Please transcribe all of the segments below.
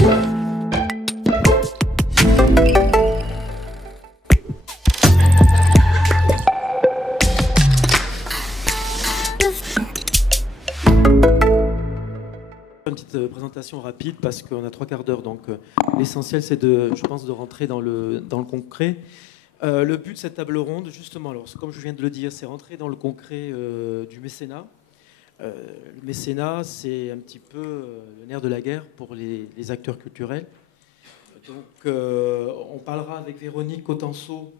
Une petite présentation rapide parce qu'on a 3/4 d'heure, donc l'essentiel c'est je pense, de rentrer dans le concret. Le but de cette table ronde, justement, alors, comme je viens de le dire, c'est rentrer dans le concret du mécénat. Le mécénat, c'est un petit peu le nerf de la guerre pour les acteurs culturels. Donc, on parlera avec Véronique Cotenceau,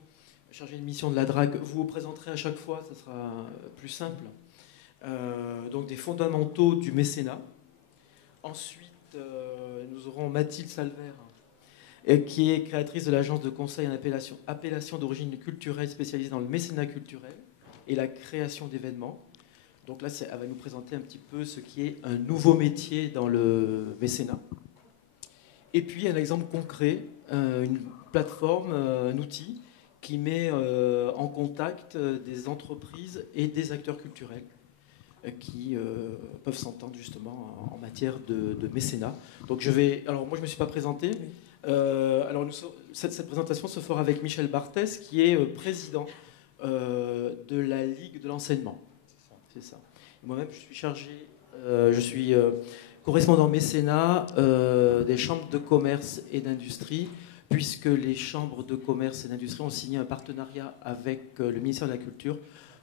chargée de mission de la DRAC. Vous vous présenterez à chaque fois, ça sera plus simple. Donc, des fondamentaux du mécénat. Ensuite, nous aurons Mathilde Salvert, qui est créatrice de l'agence de conseil en appellation d'origine culturelle spécialisée dans le mécénat culturel et la création d'événements. Donc là, elle va nous présenter un petit peu ce qui est un nouveau métier dans le mécénat. Et puis, un exemple concret, une plateforme, un outil qui met en contact des entreprises et des acteurs culturels qui peuvent s'entendre justement en matière de mécénat. Donc alors moi je ne me suis pas présenté. Alors cette présentation se fera avec Michel Barthès, qui est président de la Ligue de l'enseignement. C'est ça. Moi-même je suis chargé, je suis correspondant mécénat des chambres de commerce et d'industrie, puisque les chambres de commerce et d'industrie ont signé un partenariat avec le ministère de la Culture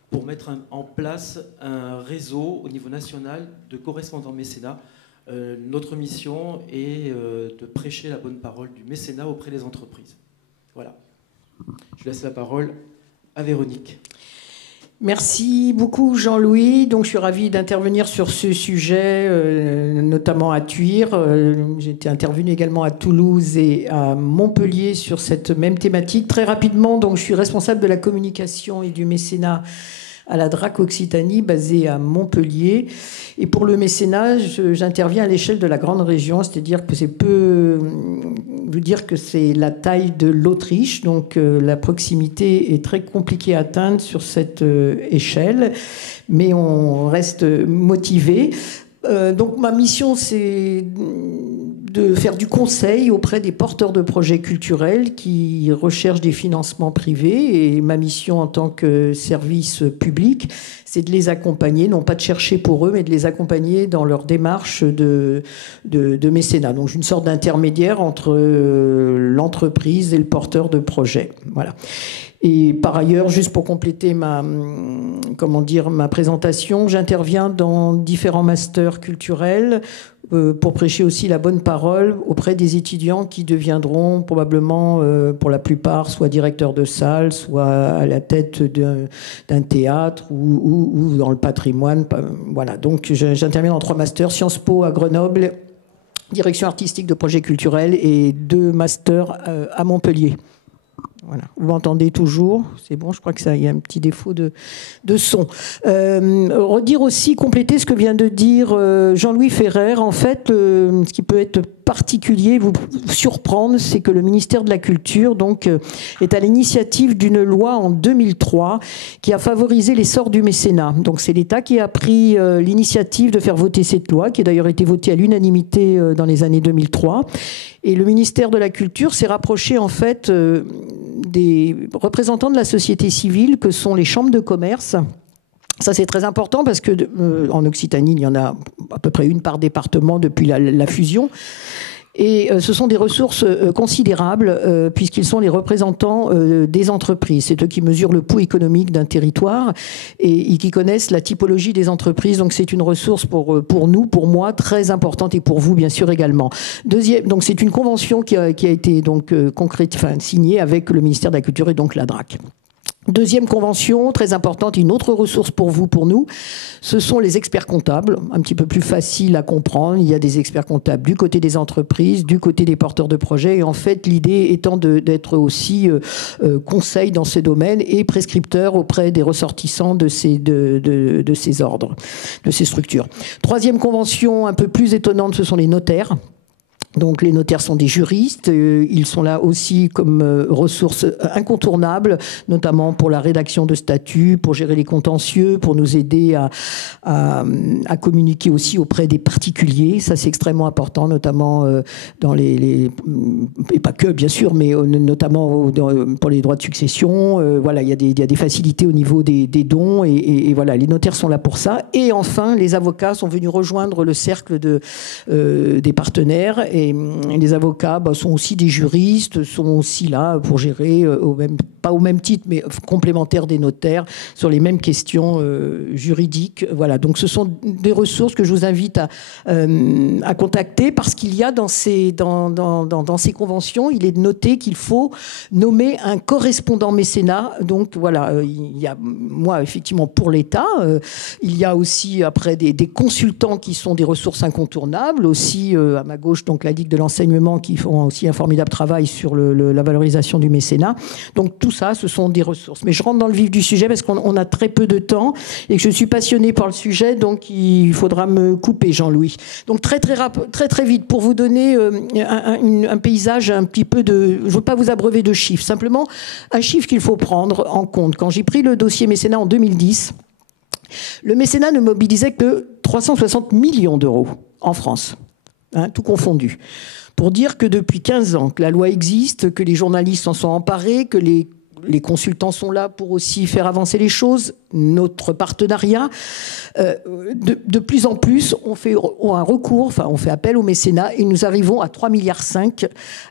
pour mettre en place un réseau au niveau national de correspondants mécénat. Notre mission est de prêcher la bonne parole du mécénat auprès des entreprises. Voilà. Je laisse la parole à Véronique. Merci beaucoup Jean-Louis. Donc je suis ravie d'intervenir sur ce sujet, notamment à Thuir. J'étais intervenue également à Toulouse et à Montpellier sur cette même thématique. Très rapidement, donc je suis responsable de la communication et du mécénat à la DRAC Occitanie, basée à Montpellier. Et pour le mécénat, j'interviens à l'échelle de la grande région, c'est-à-dire que c'est peu vous dire que c'est la taille de l'Autriche, donc la proximité est très compliquée à atteindre sur cette échelle, mais on reste motivé. Donc ma mission, c'est de faire du conseil auprès des porteurs de projets culturels qui recherchent des financements privés. Et ma mission en tant que service public, c'est de les accompagner, non pas de chercher pour eux, mais de les accompagner dans leur démarche de mécénat. Donc une sorte d'intermédiaire entre l'entreprise et le porteur de projet. Voilà. Et par ailleurs, juste pour compléter ma présentation, j'interviens dans différents masters culturels pour prêcher aussi la bonne parole auprès des étudiants qui deviendront probablement, pour la plupart, soit directeurs de salle, soit à la tête d'un théâtre ou dans le patrimoine. Voilà. Donc j'interviens dans 3 masters, Sciences Po à Grenoble, direction artistique de projets culturels, et 2 masters à Montpellier. Voilà. Vous m'entendez toujours? C'est bon, je crois que il y a un petit défaut de son. Redire aussi, compléter ce que vient de dire Jean-Louis Ferrer. En fait, ce qui peut être particulier, vous surprendre, c'est que le ministère de la Culture donc, est à l'initiative d'une loi en 2003 qui a favorisé l'essor du mécénat. Donc c'est l'État qui a pris l'initiative de faire voter cette loi, qui a d'ailleurs été votée à l'unanimité dans les années 2003. Et le ministère de la Culture s'est rapproché en fait des représentants de la société civile que sont les chambres de commerce. Ça, c'est très important parce que en Occitanie, il y en a à peu près une par département depuis la fusion. Et ce sont des ressources considérables puisqu'ils sont les représentants des entreprises. C'est eux qui mesurent le pouls économique d'un territoire et qui connaissent la typologie des entreprises. Donc c'est une ressource pour nous, pour moi, très importante, et pour vous bien sûr également. Deuxième, donc c'est une convention qui a été donc signée avec le ministère de la Culture et donc la DRAC. Deuxième convention, très importante, une autre ressource pour vous, pour nous, ce sont les experts comptables, un petit peu plus facile à comprendre. Il y a des experts comptables du côté des entreprises, du côté des porteurs de projets. Et en fait, l'idée étant d'être aussi conseil dans ce domaine et prescripteur auprès des ressortissants de ces ordres, de ces structures. Troisième convention, un peu plus étonnante, ce sont les notaires. Donc les notaires sont des juristes, ils sont là aussi comme ressources incontournables, notamment pour la rédaction de statuts, pour gérer les contentieux, pour nous aider à communiquer aussi auprès des particuliers. Ça c'est extrêmement important, notamment dans et pas que bien sûr, mais notamment pour les droits de succession. Voilà, il y a des facilités au niveau des dons et voilà, les notaires sont là pour ça. Et enfin, les avocats sont venus rejoindre le cercle des partenaires. Et les avocats sont aussi des juristes, sont aussi là pour gérer, pas au même titre, mais complémentaires des notaires, sur les mêmes questions juridiques. Voilà, donc ce sont des ressources que je vous invite à contacter, parce qu'il y a dans ces conventions, il est noté qu'il faut nommer un correspondant mécénat. Donc voilà, il y a, moi, effectivement, pour l'État, il y a aussi, après, des consultants qui sont des ressources incontournables, aussi à ma gauche, donc la Ligue de l'enseignement, qui font aussi un formidable travail sur la valorisation du mécénat. Donc tout ça, ce sont des ressources. Mais je rentre dans le vif du sujet parce qu'on a très peu de temps et que je suis passionnée par le sujet, donc il faudra me couper, Jean-Louis. Donc très vite, pour vous donner un paysage un petit peu de... Je ne veux pas vous abreuver de chiffres, simplement un chiffre qu'il faut prendre en compte. Quand j'ai pris le dossier mécénat en 2010, le mécénat ne mobilisait que 360 millions d'euros en France. Tout confondu. Pour dire que depuis 15 ans que la loi existe, que les journalistes s'en sont emparés, que les consultants sont là pour aussi faire avancer les choses, notre partenariat, de plus en plus, on fait un recours, on fait appel au mécénat et nous arrivons à 3,5 milliards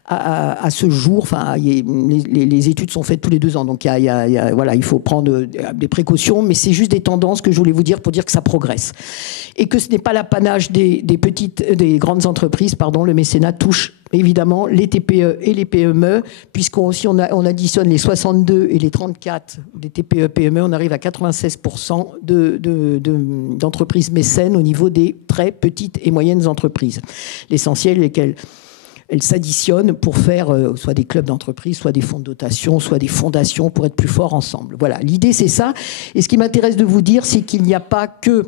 à ce jour. Les études sont faites tous les 2 ans, donc voilà, il faut prendre des précautions, mais c'est juste des tendances que je voulais vous dire pour dire que ça progresse. Et que ce n'est pas l'apanage des grandes entreprises, le mécénat touche évidemment les TPE et les PME, puisqu'on additionne les 62 et les 34 des TPE-PME, on arrive à 96% d'entreprises mécènes au niveau des très petites et moyennes entreprises. L'essentiel est qu'elles s'additionnent pour faire soit des clubs d'entreprise, soit des fonds de dotation, soit des fondations pour être plus forts ensemble. Voilà, l'idée c'est ça. Et ce qui m'intéresse de vous dire, c'est qu'il n'y a pas que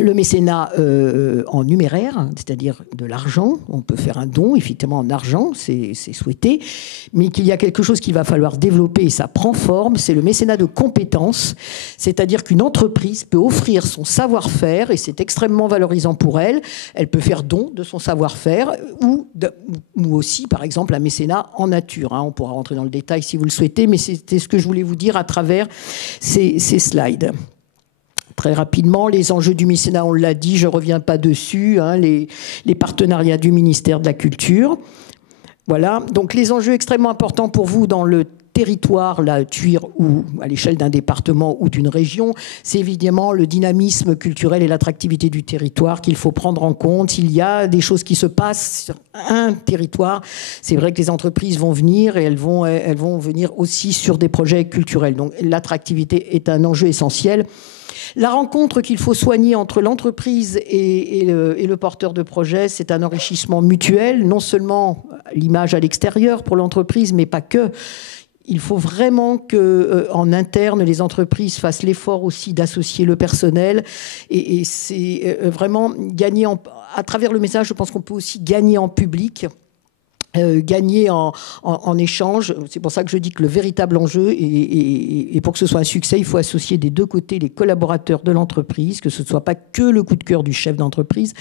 le mécénat en numéraire, c'est-à-dire de l'argent. On peut faire un don, effectivement, en argent, c'est souhaité, mais qu'il y a quelque chose qu'il va falloir développer, et ça prend forme, c'est le mécénat de compétences, c'est-à-dire qu'une entreprise peut offrir son savoir-faire, et c'est extrêmement valorisant pour elle. Elle peut faire don de son savoir-faire, ou aussi, par exemple, un mécénat en nature. On pourra rentrer dans le détail si vous le souhaitez, mais c'était ce que je voulais vous dire à travers ces slides. Très rapidement, les enjeux du mécénat, on l'a dit, je ne reviens pas dessus, les partenariats du ministère de la Culture. Voilà, donc les enjeux extrêmement importants pour vous dans le territoire, la TUIR, ou à l'échelle d'un département ou d'une région, c'est évidemment le dynamisme culturel et l'attractivité du territoire qu'il faut prendre en compte. Il y a des choses qui se passent sur un territoire. C'est vrai que les entreprises vont venir et elles vont venir aussi sur des projets culturels. Donc l'attractivité est un enjeu essentiel. La rencontre qu'il faut soigner entre l'entreprise et le porteur de projet, c'est un enrichissement mutuel, non seulement l'image à l'extérieur pour l'entreprise, mais pas que. Il faut vraiment qu'en interne, les entreprises fassent l'effort aussi d'associer le personnel. Et c'est vraiment gagner à travers le message, je pense qu'on peut aussi gagner en public. Gagner en échange. C'est pour ça que je dis que le véritable enjeu, et pour que ce soit un succès, il faut associer des deux côtés les collaborateurs de l'entreprise, que ce ne soit pas que le coup de cœur du chef d'entreprise.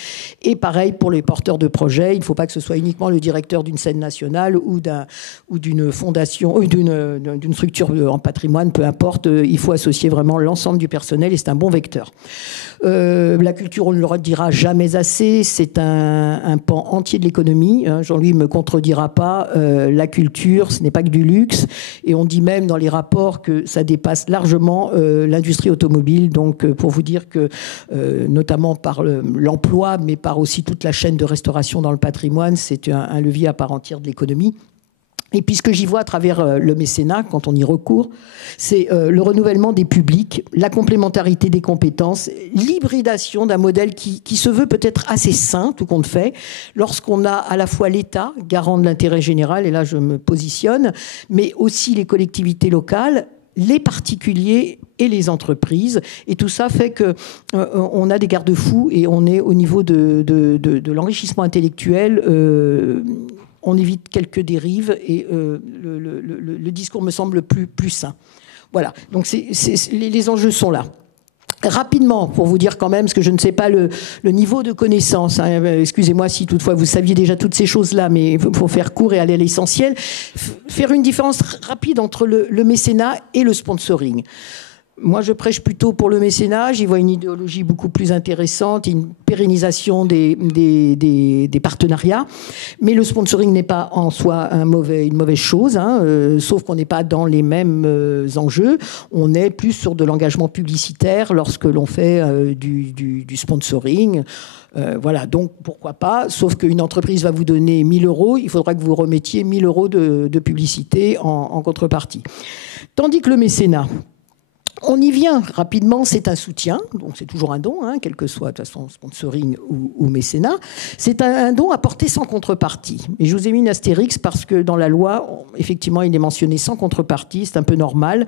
Et pareil pour les porteurs de projets, il ne faut pas que ce soit uniquement le directeur d'une scène nationale ou d'une fondation, ou d'une structure en patrimoine, peu importe. Il faut associer vraiment l'ensemble du personnel et c'est un bon vecteur. La culture, on ne le redira jamais assez, c'est un pan entier de l'économie. Jean-Louis me contredira pas, la culture, ce n'est pas que du luxe. Et on dit même dans les rapports que ça dépasse largement l'industrie automobile. Donc, pour vous dire que, notamment par l'emploi, mais par aussi toute la chaîne de restauration dans le patrimoine, c'est un levier à part entière de l'économie. Et puis ce que j'y vois à travers le mécénat, quand on y recourt, c'est le renouvellement des publics, la complémentarité des compétences, l'hybridation d'un modèle qui se veut peut-être assez sain, tout compte fait, lorsqu'on a à la fois l'État, garant de l'intérêt général, et là je me positionne, mais aussi les collectivités locales, les particuliers et les entreprises. Et tout ça fait qu'on a des garde-fous et on est au niveau de l'enrichissement intellectuel. On évite quelques dérives et le discours me semble plus sain. Voilà, donc les enjeux sont là. Rapidement, pour vous dire quand même, parce que je ne sais pas le niveau de connaissance, hein, excusez-moi si toutefois vous saviez déjà toutes ces choses-là, mais il faut faire court et aller à l'essentiel, faire une différence rapide entre le mécénat et le sponsoring. Moi, je prêche plutôt pour le mécénat. J'y vois une idéologie beaucoup plus intéressante, une pérennisation des partenariats. Mais le sponsoring n'est pas en soi une mauvaise chose, hein, sauf qu'on n'est pas dans les mêmes enjeux. On est plus sur de l'engagement publicitaire lorsque l'on fait du sponsoring. Voilà, donc pourquoi pas, sauf qu'une entreprise va vous donner 1 000 €, il faudra que vous remettiez 1 000 € de publicité en contrepartie. Tandis que le mécénat, on y vient rapidement, c'est un soutien, donc c'est toujours un don, hein, quel que soit de toute façon sponsoring ou mécénat. C'est un don apporté sans contrepartie. Et je vous ai mis une astérix parce que dans la loi, effectivement, il est mentionné sans contrepartie, c'est un peu normal.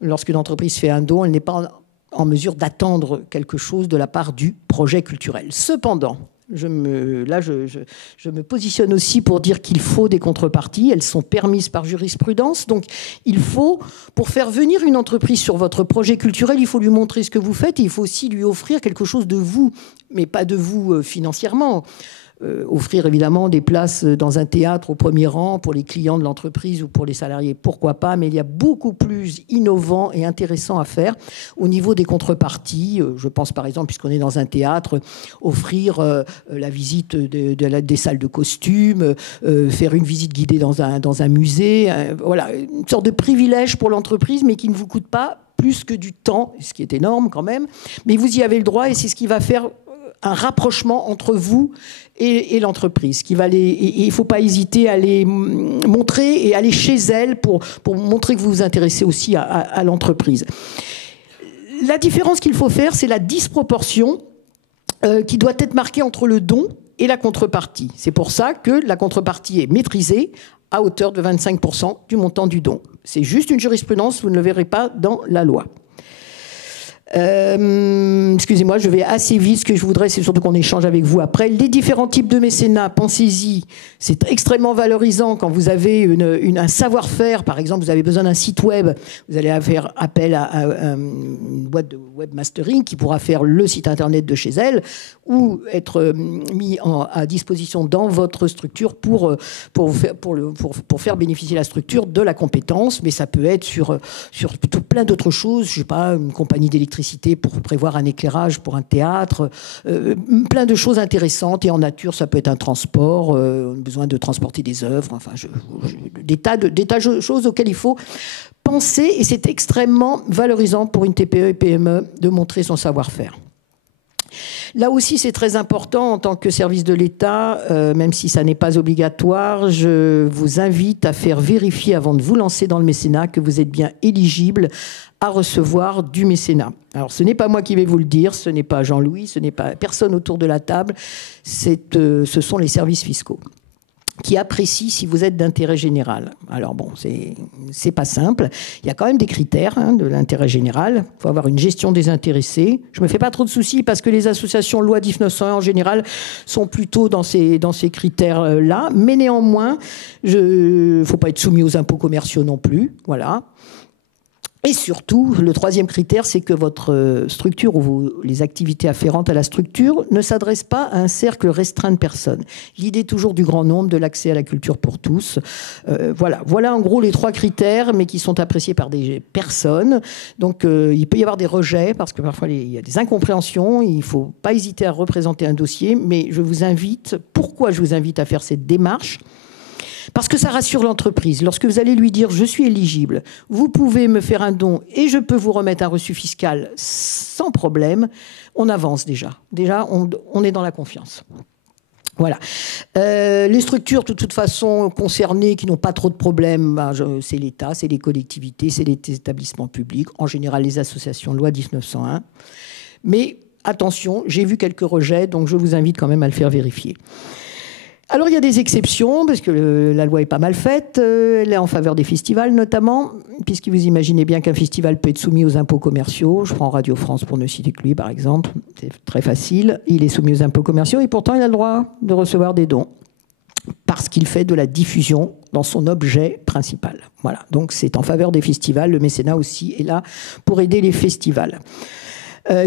Lorsqu'une entreprise fait un don, elle n'est pas en mesure d'attendre quelque chose de la part du projet culturel. Cependant, je me positionne aussi pour dire qu'il faut des contreparties. Elles sont permises par jurisprudence. Donc, il faut, pour faire venir une entreprise sur votre projet culturel, il faut lui montrer ce que vous faites et il faut aussi lui offrir quelque chose de vous, mais pas de vous financièrement. Offrir évidemment des places dans un théâtre au premier rang pour les clients de l'entreprise ou pour les salariés, pourquoi pas, mais il y a beaucoup plus innovant et intéressant à faire au niveau des contreparties. Je pense par exemple, puisqu'on est dans un théâtre, offrir la visite des salles de costumes, faire une visite guidée dans un musée, voilà, une sorte de privilège pour l'entreprise, mais qui ne vous coûte pas plus que du temps, ce qui est énorme quand même, mais vous y avez le droit et c'est ce qui va faire un rapprochement entre vous et l'entreprise. Il ne faut pas hésiter à les montrer et aller chez elle pour montrer que vous vous intéressez aussi à l'entreprise. La différence qu'il faut faire, c'est la disproportion qui doit être marquée entre le don et la contrepartie. C'est pour ça que la contrepartie est maîtrisée à hauteur de 25% du montant du don. C'est juste une jurisprudence, vous ne le verrez pas dans la loi. Excusez-moi, je vais assez vite. Ce que je voudrais, c'est surtout qu'on échange avec vous après. Les différents types de mécénat, pensez-y. C'est extrêmement valorisant quand vous avez un savoir-faire. Par exemple, vous avez besoin d'un site web. Vous allez faire appel à une boîte de webmastering qui pourra faire le site internet de chez elle ou être mis à disposition dans votre structure pour faire bénéficier la structure de la compétence. Mais ça peut être sur plein d'autres choses. Je sais pas, une compagnie d'électricité pour prévoir un éclairage pour un théâtre, plein de choses intéressantes. Et en nature, ça peut être un transport, besoin de transporter des œuvres, enfin, des tas de choses auxquelles il faut penser. Et c'est extrêmement valorisant pour une TPE et PME de montrer son savoir-faire. Là aussi, c'est très important en tant que service de l'État, même si ça n'est pas obligatoire, je vous invite à faire vérifier avant de vous lancer dans le mécénat que vous êtes bien éligible à recevoir du mécénat. Alors, ce n'est pas moi qui vais vous le dire, ce n'est pas Jean-Louis, ce n'est pas personne autour de la table, ce sont les services fiscaux qui apprécient si vous êtes d'intérêt général. Alors bon, c'est pas simple. Il y a quand même des critères de l'intérêt général. Il faut avoir une gestion des intéressés. Je me fais pas trop de soucis parce que les associations loi 1901 en général sont plutôt dans ces critères-là. Mais néanmoins, faut pas être soumis aux impôts commerciaux non plus. Voilà. Et surtout, le troisième critère, c'est que votre structure ou les activités afférentes à la structure ne s'adressent pas à un cercle restreint de personnes. L'idée toujours du grand nombre, de l'accès à la culture pour tous. Voilà en gros les 3 critères, mais qui sont appréciés par des personnes. Donc il peut y avoir des rejets, parce que parfois il y a des incompréhensions. Il ne faut pas hésiter à représenter un dossier, mais pourquoi je vous invite à faire cette démarche ? Parce que ça rassure l'entreprise. Lorsque vous allez lui dire « je suis éligible, vous pouvez me faire un don et je peux vous remettre un reçu fiscal sans problème », on avance déjà. Déjà, on est dans la confiance. Voilà. Les structures, de toute façon, concernées, qui n'ont pas trop de problèmes, c'est l'État, c'est les collectivités, c'est les établissements publics, en général les associations loi 1901. Mais attention, j'ai vu quelques rejets, donc je vous invite quand même à le faire vérifier. Alors il y a des exceptions, parce que la loi est pas mal faite, elle est en faveur des festivals notamment, puisque vous imaginez bien qu'un festival peut être soumis aux impôts commerciaux. Je prends Radio France pour ne citer que lui par exemple, c'est très facile, il est soumis aux impôts commerciaux et pourtant il a le droit de recevoir des dons, parce qu'il fait de la diffusion dans son objet principal. Voilà, donc c'est en faveur des festivals, le mécénat aussi est là pour aider les festivals.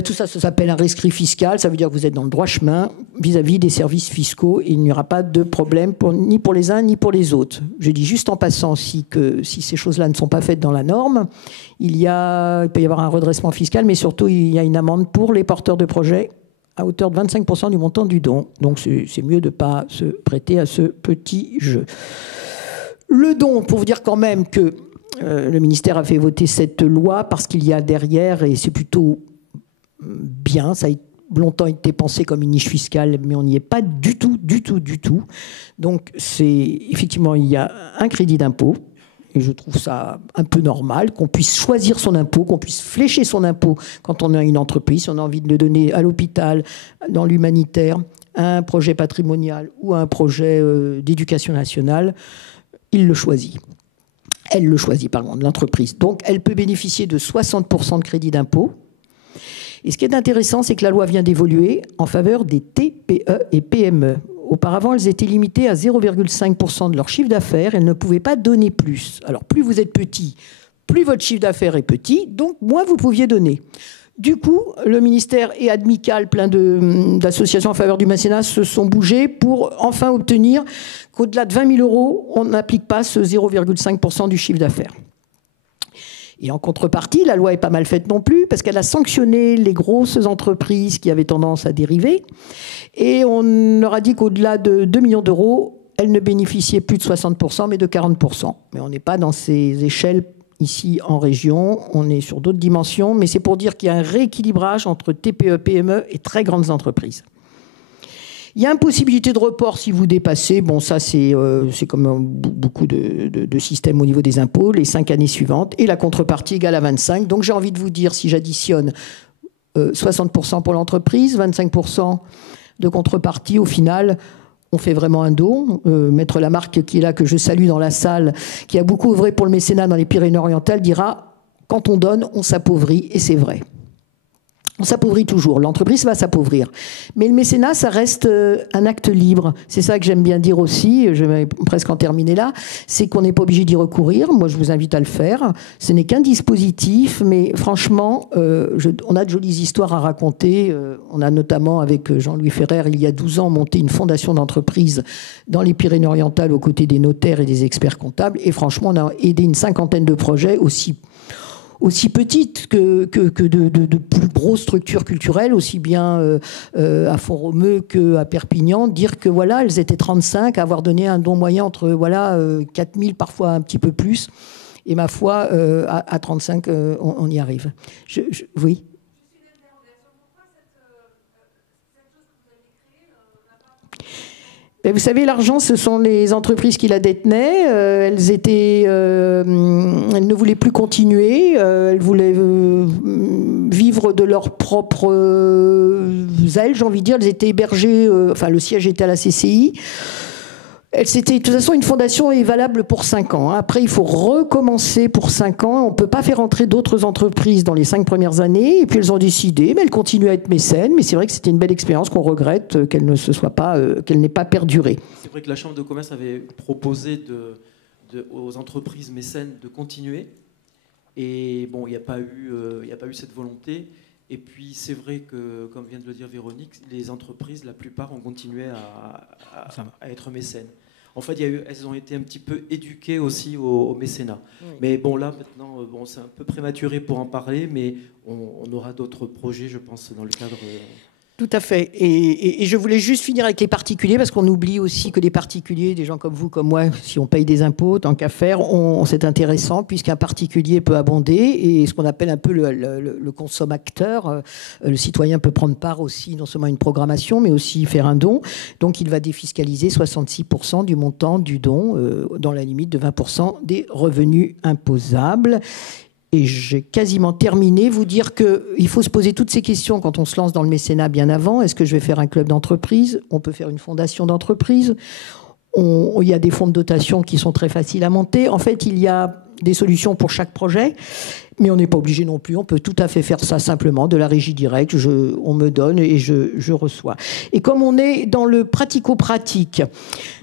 Tout ça, ça s'appelle un rescrit fiscal, ça veut dire que vous êtes dans le droit chemin vis-à-vis des services fiscaux, et il n'y aura pas de problème ni pour les uns ni pour les autres. Je dis juste en passant aussi que si ces choses-là ne sont pas faites dans la norme, il peut y avoir un redressement fiscal, mais surtout il y a une amende pour les porteurs de projets à hauteur de 25% du montant du don. Donc c'est mieux de ne pas se prêter à ce petit jeu. Le don, pour vous dire quand même que le ministère a fait voter cette loi parce qu'il y a derrière, et c'est plutôt bien, ça a longtemps été pensé comme une niche fiscale, mais on n'y est pas du tout. Donc effectivement, il y a un crédit d'impôt, et je trouve ça un peu normal qu'on puisse choisir son impôt, qu'on puisse flécher son impôt quand on a une entreprise, si on a envie de le donner à l'hôpital, dans l'humanitaire, à un projet patrimonial ou à un projet d'éducation nationale, il le choisit. Elle le choisit, pardon, l'entreprise. Donc elle peut bénéficier de 60% de crédit d'impôt. Et ce qui est intéressant, c'est que la loi vient d'évoluer en faveur des TPE et PME. Auparavant, elles étaient limitées à 0,5% de leur chiffre d'affaires. Elles ne pouvaient pas donner plus. Alors, plus vous êtes petit, plus votre chiffre d'affaires est petit, donc moins vous pouviez donner. Du coup, le ministère et Admical, plein d'associations en faveur du mécénat, se sont bougés pour enfin obtenir qu'au-delà de 20 000 €, on n'applique pas ce 0,5% du chiffre d'affaires. Et en contrepartie, la loi est pas mal faite non plus, parce qu'elle a sanctionné les grosses entreprises qui avaient tendance à dériver. Et on leur a dit qu'au-delà de 2 millions d'euros, elles ne bénéficiaient plus de 60%, mais de 40%. Mais on n'est pas dans ces échelles ici en région, on est sur d'autres dimensions, mais c'est pour dire qu'il y a un rééquilibrage entre TPE, PME et très grandes entreprises. Il y a une possibilité de report si vous dépassez. Bon, ça, c'est comme beaucoup de systèmes au niveau des impôts, les 5 années suivantes, et la contrepartie égale à 25. Donc, j'ai envie de vous dire, si j'additionne 60% pour l'entreprise, 25% de contrepartie, au final, on fait vraiment un don. Maître Lamarck, qui est là, que je salue dans la salle, qui a beaucoup œuvré pour le mécénat dans les Pyrénées-Orientales, dira « Quand on donne, on s'appauvrit », et c'est vrai. On s'appauvrit toujours, l'entreprise va s'appauvrir. Mais le mécénat, ça reste un acte libre. C'est ça que j'aime bien dire aussi, je vais presque en terminer là, c'est qu'on n'est pas obligé d'y recourir. Moi, je vous invite à le faire. Ce n'est qu'un dispositif, mais franchement, on a de jolies histoires à raconter. On a notamment, avec Jean-Louis Ferrer, il y a 12 ans, monté une fondation d'entreprise dans les Pyrénées-Orientales aux côtés des notaires et des experts comptables. Et franchement, on a aidé une 50aine de projets aussi petites que de plus grosses structures culturelles, aussi bien à Font-Romeu qu'à Perpignan, dire que voilà, elles étaient 35 à avoir donné un don moyen entre 4 000, parfois un petit peu plus. Et ma foi, à 35, on y arrive. Oui. Vous savez, l'argent, ce sont les entreprises qui la détenaient. Elles ne voulaient plus continuer. Elles voulaient vivre de leurs propres ailes, j'ai envie de dire. Elles étaient hébergées. Le siège était à la CCI. De toute façon, une fondation est valable pour 5 ans. Après, il faut recommencer pour 5 ans. On ne peut pas faire entrer d'autres entreprises dans les 5 premières années. Et puis, elles ont décidé, mais elles continuent à être mécènes. Mais c'est vrai que c'était une belle expérience qu'on regrette qu'elle n'ait pas perduré. C'est vrai que la Chambre de commerce avait proposé aux entreprises mécènes de continuer. Et bon, il n'y a pas eu cette volonté. Et puis, c'est vrai que, comme vient de le dire Véronique, les entreprises, la plupart, ont continué à être mécènes. En fait, elles ont été un petit peu éduquées aussi au mécénat. Oui. Mais bon, là, maintenant, c'est un peu prématuré pour en parler, mais on aura d'autres projets, je pense, dans le cadre... Tout à fait. Et je voulais juste finir avec les particuliers, parce qu'on oublie aussi que les particuliers, des gens comme vous, comme moi, si on paye des impôts, tant qu'à faire, c'est intéressant, puisqu'un particulier peut abonder, et ce qu'on appelle un peu le consommateur, le citoyen peut prendre part aussi, non seulement à une programmation, mais aussi faire un don. Donc il va défiscaliser 66% du montant du don, dans la limite de 20% des revenus imposables. et j'ai quasiment terminé, vous dire qu'il faut se poser toutes ces questions quand on se lance dans le mécénat bien avant. Est-ce que je vais faire un club d'entreprise? On peut faire une fondation d'entreprise. Il y a des fonds de dotation qui sont très faciles à monter. En fait, il y a des solutions pour chaque projet, mais on n'est pas obligé non plus. On peut tout à fait faire ça simplement, de la régie directe. On me donne et je reçois. Et comme on est dans le pratico-pratique,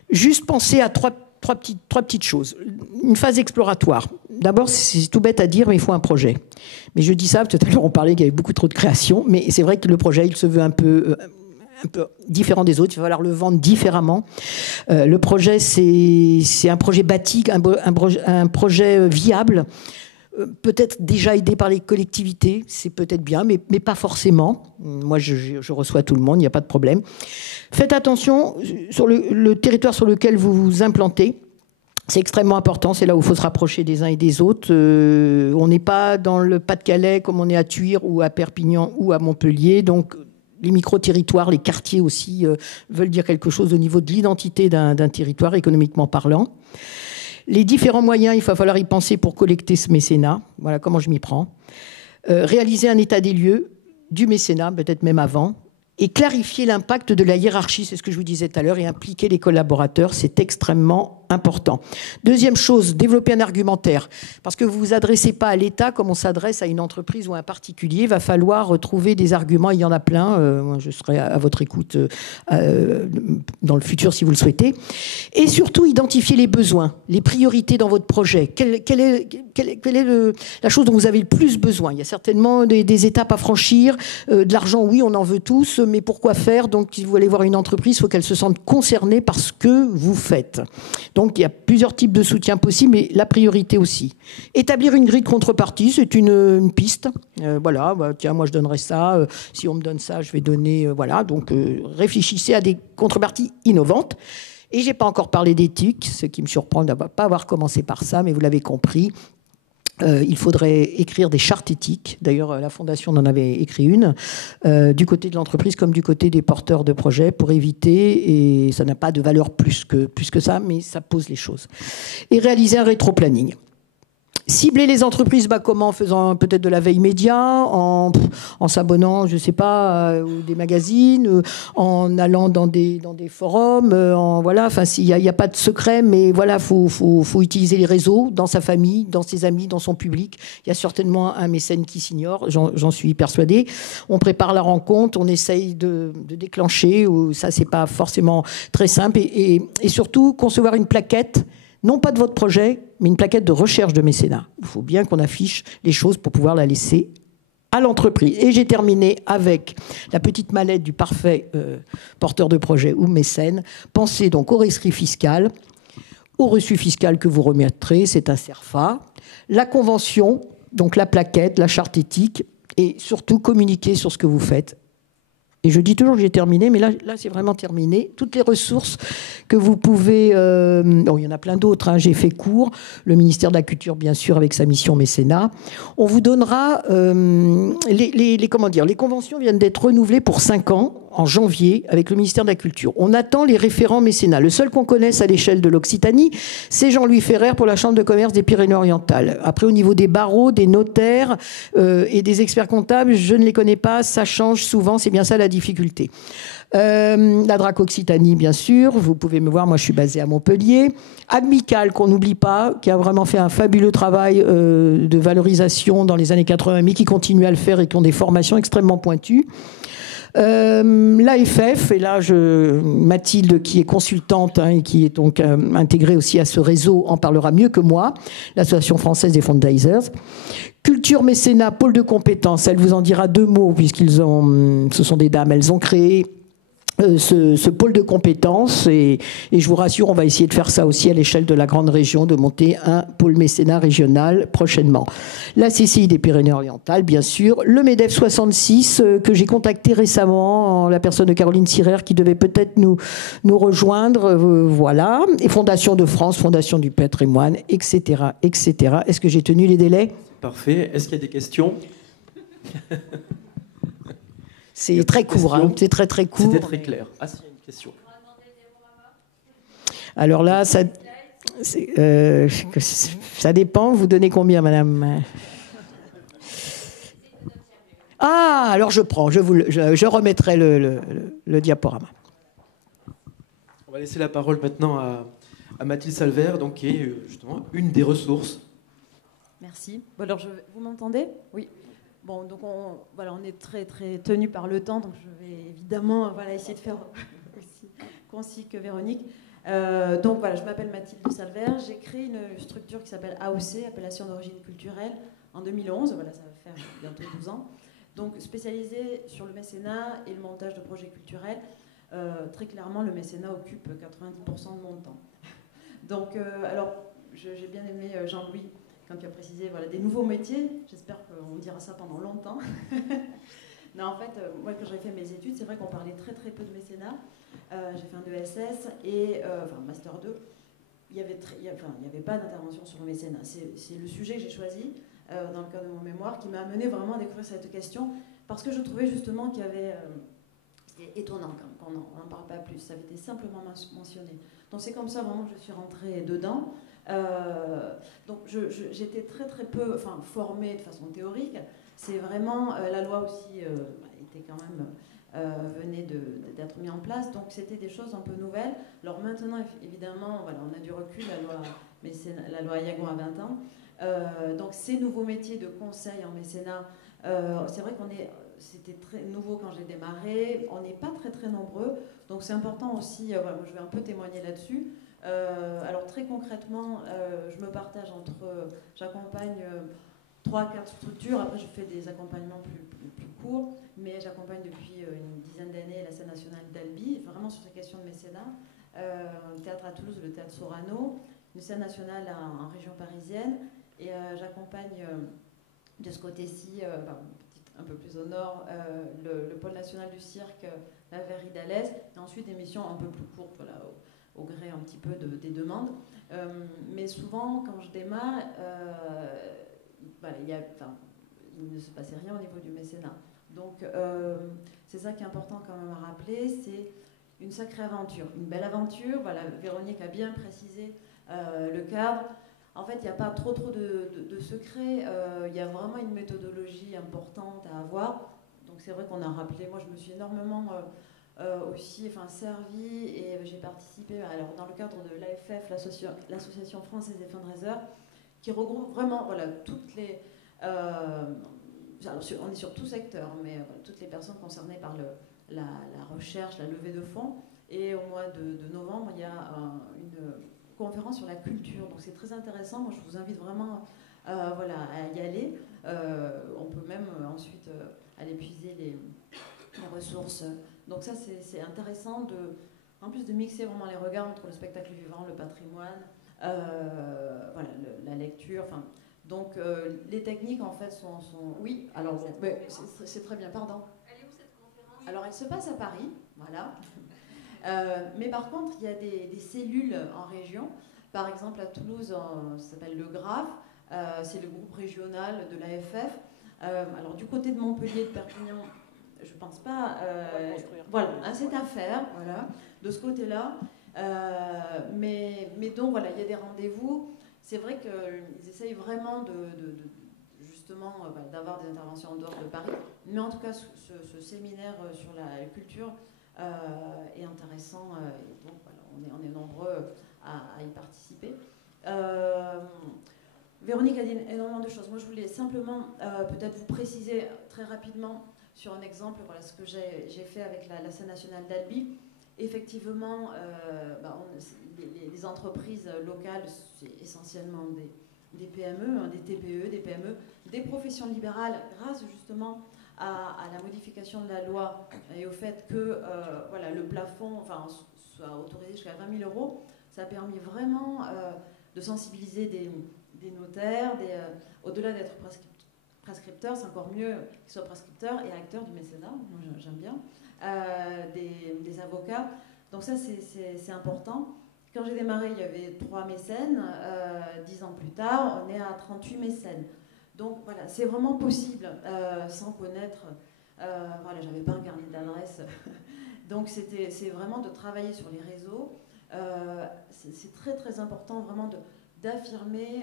juste penser à trois petites choses. Une phase exploratoire. D'abord, c'est tout bête à dire, mais il faut un projet. Mais je dis ça, tout à l'heure on parlait qu'il y avait beaucoup trop de création, mais c'est vrai que le projet, il se veut un peu différent des autres, il va falloir le vendre différemment. Le projet, c'est un projet bâti, un projet viable, peut-être déjà aidé par les collectivités, c'est peut-être bien, mais pas forcément. Moi, je reçois tout le monde, il n'y a pas de problème. Faites attention sur le territoire sur lequel vous vous implantez. C'est extrêmement important, c'est là où il faut se rapprocher des uns et des autres. On n'est pas dans le Pas-de-Calais comme on est à Thuir ou à Perpignan ou à Montpellier, donc les micro-territoires, les quartiers aussi veulent dire quelque chose au niveau de l'identité d'un territoire, économiquement parlant. Les différents moyens, il va falloir y penser pour collecter ce mécénat. Voilà comment je m'y prends. Réaliser un état des lieux du mécénat, peut-être même avant. Et clarifier l'impact de la hiérarchie, c'est ce que je vous disais tout à l'heure, et impliquer les collaborateurs, c'est extrêmement important. Deuxième chose, développer un argumentaire. Parce que vous ne vous adressez pas à l'État comme on s'adresse à une entreprise ou à un particulier. Il va falloir trouver des arguments, il y en a plein. Moi, je serai à votre écoute dans le futur si vous le souhaitez. Et surtout, identifier les besoins, les priorités dans votre projet. Quelle est la chose dont vous avez le plus besoin? Il y a certainement des étapes à franchir. De l'argent, oui, on en veut tous, mais pourquoi faire? Donc, si vous allez voir une entreprise, il faut qu'elle se sente concernée par ce que vous faites. Donc, il y a plusieurs types de soutien possibles, mais la priorité aussi. Établir une grille de contrepartie, c'est une piste. Voilà, tiens, moi, je donnerais ça. Si on me donne ça, je vais donner... voilà, donc réfléchissez à des contreparties innovantes. Et je n'ai pas encore parlé d'éthique, ce qui me surprend de ne pas avoir commencé par ça, mais vous l'avez compris. Il faudrait écrire des chartes éthiques. D'ailleurs, la Fondation en avait écrit une, du côté de l'entreprise comme du côté des porteurs de projets, pour éviter, et ça n'a pas de valeur plus que ça, mais ça pose les choses. Et réaliser un rétro-planning. Cibler les entreprises, comment? En faisant peut-être de la veille média, en s'abonnant, je ne sais pas, des magazines, en allant dans des forums, voilà. Enfin, il n'y a pas de secret, mais voilà, faut utiliser les réseaux dans sa famille, dans ses amis, dans son public. Il y a certainement un mécène qui s'ignore, j'en suis persuadée. On prépare la rencontre, on essaye de déclencher. Ça, c'est pas forcément très simple, et surtout concevoir une plaquette. Non pas de votre projet, mais une plaquette de recherche de mécénat. Il faut bien qu'on affiche les choses pour pouvoir la laisser à l'entreprise. Et j'ai terminé avec la petite mallette du parfait porteur de projet ou mécène. Pensez donc au rescrit fiscal, au reçu fiscal que vous remettrez, c'est un CERFA, la convention, donc la plaquette, la charte éthique, et surtout communiquer sur ce que vous faites. Et je dis toujours que j'ai terminé, mais là c'est vraiment terminé. Toutes les ressources que vous pouvez... il y en a plein d'autres, hein, j'ai fait court. Le ministère de la Culture, bien sûr, avec sa mission mécénat. On vous donnera... les conventions viennent d'être renouvelées pour 5 ans, en janvier, avec le ministère de la Culture. On attend les référents mécénat. Le seul qu'on connaisse à l'échelle de l'Occitanie, c'est Jean-Louis Ferrer pour la Chambre de commerce des Pyrénées-Orientales. Après, au niveau des barreaux, des notaires et des experts comptables, je ne les connais pas. Ça change souvent, c'est bien ça la difficulté. La DRAC Occitanie, bien sûr. Vous pouvez me voir, moi je suis basée à Montpellier. Amical, qu'on n'oublie pas, qui a vraiment fait un fabuleux travail de valorisation dans les années 80, mais qui continue à le faire et qui ont des formations extrêmement pointues. L'AFF, et là Mathilde, qui est consultante et qui est donc intégrée aussi à ce réseau, en parlera mieux que moi, l'Association française des fundraisers. Culture mécénat, pôle de compétences, elle vous en dira 2 mots, ce sont des dames, elles ont créé ce pôle de compétences, et je vous rassure, on va essayer de faire ça aussi à l'échelle de la grande région, de monter un pôle mécénat régional prochainement. La CCI des Pyrénées-Orientales, bien sûr, le MEDEF 66 que j'ai contacté récemment, en la personne de Caroline Sirer qui devait peut-être nous rejoindre, voilà, et Fondation de France, Fondation du patrimoine, etc., etc. Est-ce que j'ai tenu les délais? Parfait. Est-ce qu'il y a des questions? C'est très court, hein. C'est très très court. C'était très clair. Ah, s'il y a une question. Alors là, ça dépend. Vous donnez combien, madame? Ah, alors je prends, je remettrai le diaporama. On va laisser la parole maintenant à Mathilde Salvert, donc, qui est justement une des ressources. Merci. Bon, alors, vous m'entendez? Oui. Bon, donc on est très très tenu par le temps, donc je vais évidemment essayer de faire aussi concis que Véronique. Donc voilà, je m'appelle Mathilde Salvert, j'ai créé une structure qui s'appelle AOC, Appellation d'origine culturelle, en 2011, voilà, ça va faire bientôt 12 ans. Donc spécialisée sur le mécénat et le montage de projets culturels. Très clairement, le mécénat occupe 90% de mon temps. Donc, alors, j'ai bien aimé Jean-Louis quand tu as précisé des nouveaux métiers. J'espère qu'on dira ça pendant longtemps. Non, en fait, moi, quand j'ai fait mes études, c'est vrai qu'on parlait très très peu de mécénat. J'ai fait un ESS et Master 2. Il n'y avait pas d'intervention sur le mécénat. C'est le sujet que j'ai choisi dans le cadre de mon mémoire qui m'a amené vraiment à découvrir cette question parce que je trouvais justement qu'il y avait... C'était étonnant qu'on n'en parle pas plus. Ça avait été simplement mentionné. Donc c'est comme ça vraiment que je suis rentrée dedans. Donc j'étais très très peu formée de façon théorique. C'est vraiment la loi aussi était quand même venait d'être mise en place. Donc c'était des choses un peu nouvelles. Alors maintenant évidemment on a du recul, la loi Aillagon a 20 ans. Donc ces nouveaux métiers de conseil en mécénat, c'est vrai c'était très nouveau quand j'ai démarré. On n'est pas très très nombreux, donc c'est important aussi. Je vais un peu témoigner là-dessus. Alors très concrètement, je me partage j'accompagne 3-4 structures. Après, je fais des accompagnements plus courts, mais j'accompagne depuis une dizaine d'années la scène nationale d'Albi, vraiment sur ces questions de mécénat. Le théâtre à Toulouse, le théâtre Sorano, une scène nationale en région parisienne, et j'accompagne de ce côté-ci, un peu plus au nord, le pôle national du cirque, la verrerie d'Alès, et ensuite des missions un peu plus courtes, au gré un petit peu des demandes. Mais souvent, quand je démarre, il ne se passait rien au niveau du mécénat. Donc, c'est ça qui est important quand même à rappeler, c'est une sacrée aventure, une belle aventure. Véronique a bien précisé le cadre. En fait, il n'y a pas trop de secrets. Il y a vraiment une méthodologie importante à avoir. Donc c'est vrai qu'on a rappelé, moi je me suis énormément aussi servi et j'ai participé dans le cadre de l'AFF, l'Association française des fundraisers, qui regroupe vraiment toutes les... on est sur tout secteur, mais toutes les personnes concernées par la recherche, la levée de fonds. Et au mois de novembre, il y a une conférence sur la culture. Donc c'est très intéressant. Moi, je vous invite vraiment à y aller. On peut même ensuite aller puiser les ressources. Donc ça, c'est intéressant en plus de mixer vraiment les regards entre le spectacle vivant, le patrimoine, la lecture. Donc les techniques en fait sont... Oui, alors c'est très bien, pardon. Elle est où cette conférence? Alors elle se passe à Paris, voilà. Mais par contre, il y a des cellules en région. Par exemple, à Toulouse, ça s'appelle le GRAF, c'est le groupe régional de l'AFF. Alors du côté de Montpellier, de Perpignan, je ne pense pas. C'est à faire, de ce côté-là. Mais donc, il y a des rendez-vous. C'est vrai qu'ils essayent vraiment justement d'avoir des interventions en dehors de Paris. Mais en tout cas, ce séminaire sur la culture est intéressant. Et donc, on est nombreux à y participer. Véronique a dit énormément de choses. Moi, je voulais simplement peut-être vous préciser très rapidement sur un exemple, ce que j'ai fait avec la scène nationale d'Albi. Effectivement, les entreprises locales, c'est essentiellement des PME, des TPE, des PME, des professions libérales, grâce justement à la modification de la loi et au fait que le plafond soit autorisé jusqu'à 20 000 €. Ça a permis vraiment de sensibiliser des notaires, au-delà d'être prescripteurs, c'est encore mieux qu'ils soient prescripteurs et acteurs du mécénat, moi j'aime bien, des avocats. Donc ça c'est important. Quand j'ai démarré, il y avait 3 mécènes. 10 ans plus tard, on est à 38 mécènes. Donc voilà, c'est vraiment possible sans connaître. J'avais pas un carnet d'adresses. Donc c'est vraiment de travailler sur les réseaux. C'est très très important vraiment d'affirmer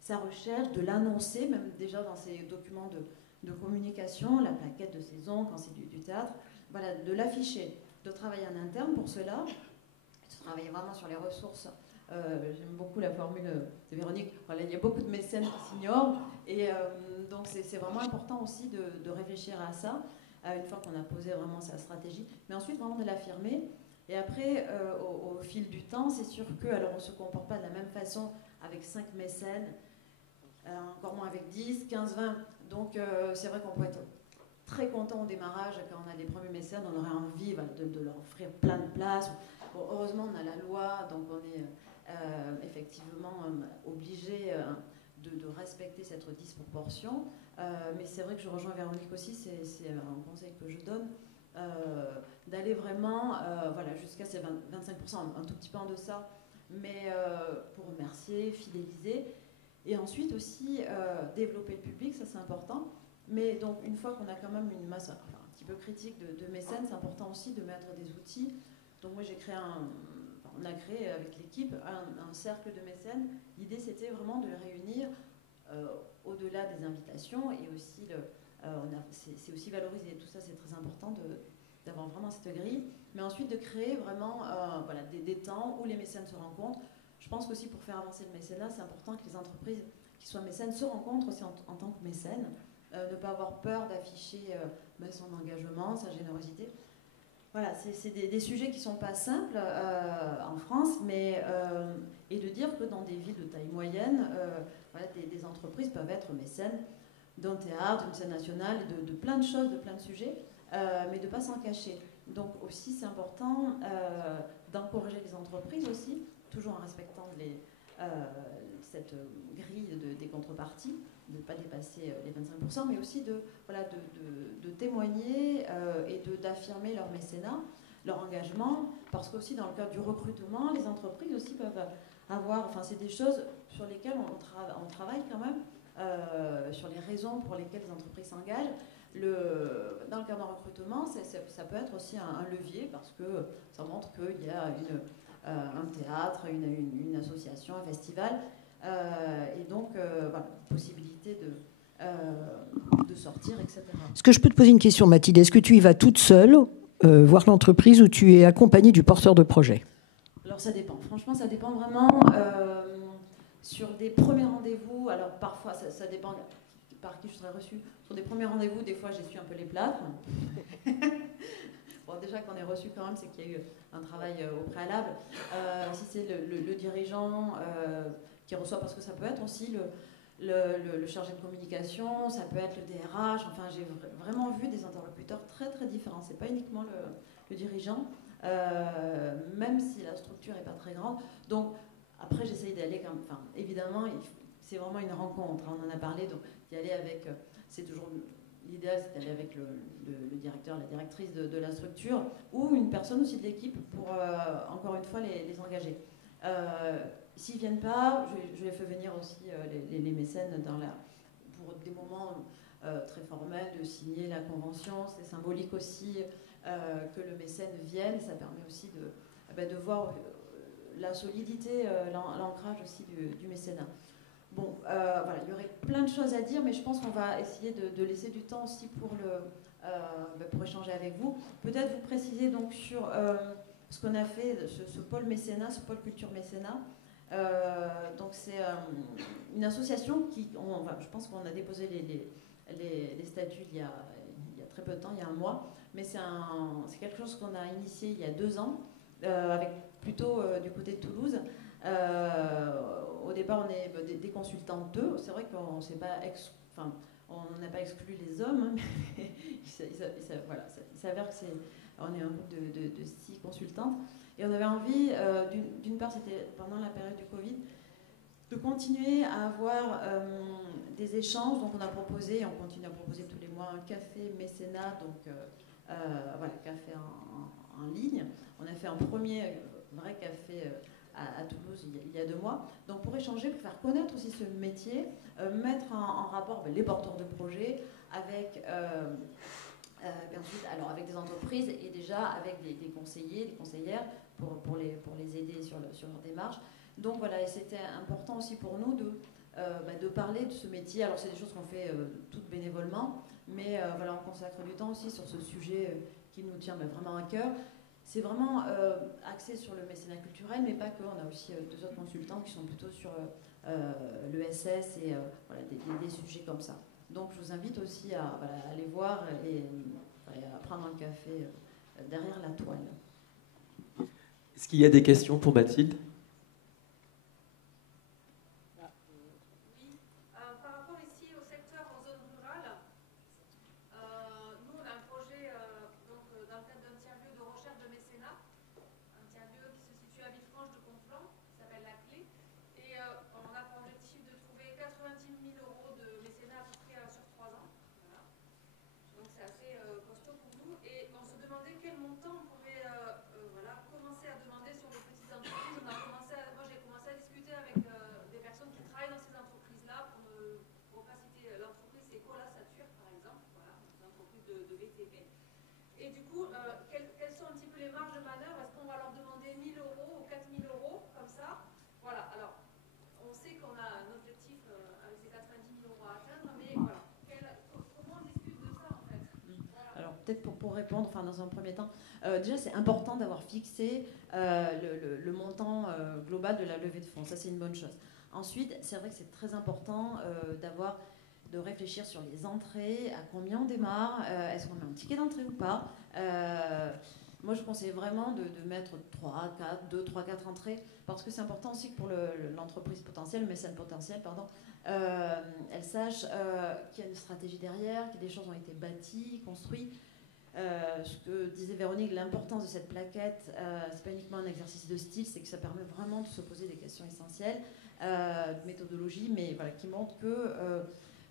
sa recherche, de l'annoncer, même déjà dans ces documents de communication, la plaquette de saison quand c'est du théâtre, voilà, de l'afficher, de travailler en interne pour cela, de travailler vraiment sur les ressources. J'aime beaucoup la formule de Véronique. Voilà, il y a beaucoup de mécènes qui s'ignorent, et donc c'est vraiment important aussi de réfléchir à ça, une fois qu'on a posé vraiment sa stratégie, mais ensuite vraiment de l'affirmer. Et après, au fil du temps, c'est sûr que, alors on ne se comporte pas de la même façon avec 5 mécènes, encore moins avec 10, 15, 20. Donc c'est vrai qu'on peut être très content au démarrage, quand on a les premiers mécènes, on aurait envie de leur offrir plein de places. Bon, heureusement, on a la loi, donc on est effectivement obligé de respecter cette disproportion. Mais c'est vrai que je rejoins Véronique aussi, c'est un conseil que je donne, d'aller vraiment voilà, jusqu'à ces 25%, un tout petit peu en deçà, mais pour remercier, fidéliser. Et ensuite aussi développer le public, ça c'est important. Mais donc une fois qu'on a quand même une masse un petit peu critique de mécènes, c'est important aussi de mettre des outils. Donc moi j'ai créé on a créé avec l'équipe un cercle de mécènes. L'idée c'était vraiment de les réunir au-delà des invitations, et aussi c'est aussi valorisé. Tout ça c'est très important d'avoir vraiment cette grille, mais ensuite de créer vraiment voilà, des temps où les mécènes se rencontrent. Je pense qu'aussi pour faire avancer le mécénat, c'est important que les entreprises qui soient mécènes se rencontrent aussi en tant que mécènes, ne pas avoir peur d'afficher son engagement, sa générosité. Voilà, c'est des sujets qui ne sont pas simples en France, mais et de dire que dans des villes de taille moyenne, voilà, des entreprises peuvent être mécènes d'un théâtre, d'une scène nationale, de plein de choses, de plein de sujets, mais de ne pas s'en cacher. Donc aussi, c'est important d'encourager les entreprises aussi, toujours en respectant cette grille des contreparties, de ne pas dépasser les 25%, mais aussi de témoigner et d'affirmer leur mécénat, leur engagement, parce qu'aussi dans le cadre du recrutement, les entreprises aussi peuvent avoir, enfin c'est des choses sur lesquelles on travaille quand même, sur les raisons pour lesquelles les entreprises s'engagent. Dans le cadre d'un recrutement, ça peut être aussi un levier, parce que ça montre qu'il y a un théâtre, une association, un festival, et donc voilà, possibilité de sortir, etc. Est-ce que je peux te poser une question, Mathilde? Est-ce que tu y vas toute seule voir l'entreprise, ou tu es accompagnée du porteur de projet? Alors ça dépend, franchement ça dépend vraiment. Sur des premiers rendez-vous, alors parfois ça dépend par qui je serai reçue. Sur des premiers rendez-vous, des fois j'essuie un peu les plâtres. Bon, déjà qu'on est reçu quand même, c'est qu'il y a eu un travail au préalable. Si c'est le dirigeant qui reçoit, parce que ça peut être aussi le chargé de communication, ça peut être le DRH. Enfin, j'ai vraiment vu des interlocuteurs très très différents. C'est pas uniquement le dirigeant, même si la structure n'est pas très grande. Donc après, j'essaye d'aller quand même. Enfin, évidemment, c'est vraiment une rencontre. On en a parlé, donc d'y aller avec. C'est toujours l'idéal, c'est d'aller avec le directeur, la directrice de la structure, ou une personne aussi de l'équipe pour encore une fois les engager. S'ils ne viennent pas, je les fais venir aussi les mécènes pour des moments très formels, de signer la convention. C'est symbolique aussi que le mécène vienne. Ça permet aussi de voir la solidité, l'ancrage aussi du mécénat. Bon, voilà, il y aurait plein de choses à dire, mais je pense qu'on va essayer de laisser du temps aussi pour échanger avec vous. Peut-être vous préciser donc sur ce qu'on a fait, ce pôle mécénat, ce pôle culture mécénat. Donc c'est une association je pense qu'on a déposé les statuts il y a très peu de temps, il y a un mois, mais c'est quelque chose qu'on a initié il y a 2 ans, avec plutôt du côté de Toulouse. Au départ, on est des consultants d'eux. C'est vrai qu'on n'a pas exclu les hommes, mais il s'avère que on est un groupe de 6 consultantes. Et on avait envie, d'une part, c'était pendant la période du Covid, de continuer à avoir des échanges. Donc on a proposé, et on continue à proposer tous les mois, un café mécénat, donc café en ligne. On a fait un premier vrai café à Toulouse il y a 2 mois. Donc pour échanger, pour faire connaître aussi ce métier, mettre en rapport les porteurs de projets avec, ensuite, alors avec des entreprises et déjà avec des conseillers, des conseillères pour les aider sur leur démarche. Donc voilà, et c'était important aussi pour nous de parler de ce métier. Alors c'est des choses qu'on fait toutes bénévolement, mais voilà, on consacre du temps aussi sur ce sujet qui nous tient vraiment à cœur. C'est vraiment axé sur le mécénat culturel, mais pas que. On a aussi 2 autres consultants qui sont plutôt sur l'ESS et voilà, des sujets comme ça. Donc je vous invite aussi à aller voir et à prendre un café derrière la toile. Est-ce qu'il y a des questions pour Mathilde ? Pour répondre, dans un premier temps, déjà c'est important d'avoir fixé le montant global de la levée de fonds. Ça, c'est une bonne chose. Ensuite, c'est vrai que c'est très important de réfléchir sur les entrées, à combien on démarre, est-ce qu'on met un ticket d'entrée ou pas. Moi, je conseille vraiment de mettre 2, 3, 4 entrées, parce que c'est important aussi que pour l'entreprise potentielle, le mécène potentiel, elle sache qu'il y a une stratégie derrière, que des choses ont été bâties, construites. Ce que disait Véronique, l'importance de cette plaquette, c'est pas uniquement un exercice de style, c'est que ça permet vraiment de se poser des questions essentielles, de méthodologie, mais qui montre que